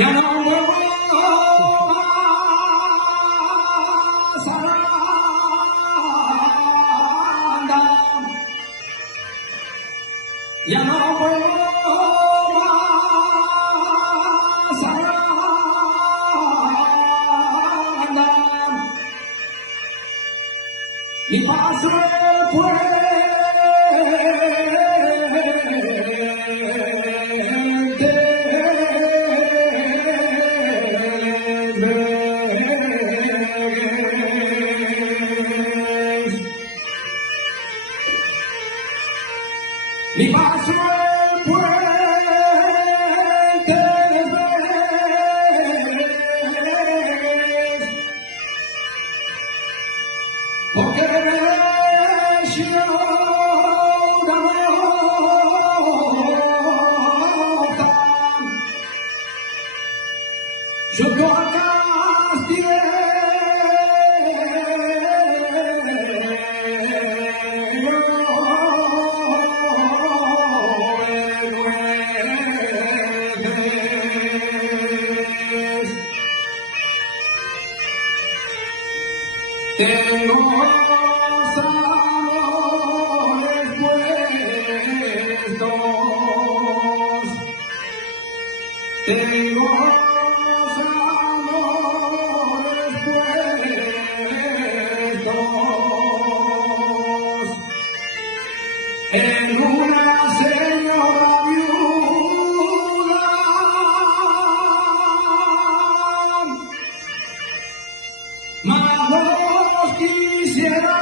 Ya no vuelvo más a andar. Ya no vuelvo más a andar. Y paso el puente. Y paso el puente de Vélez, porque me deció una nota junto a Castiel. Tengo los amores puestos, tengo los amores puestos en una señora viuda. Mas no quisiera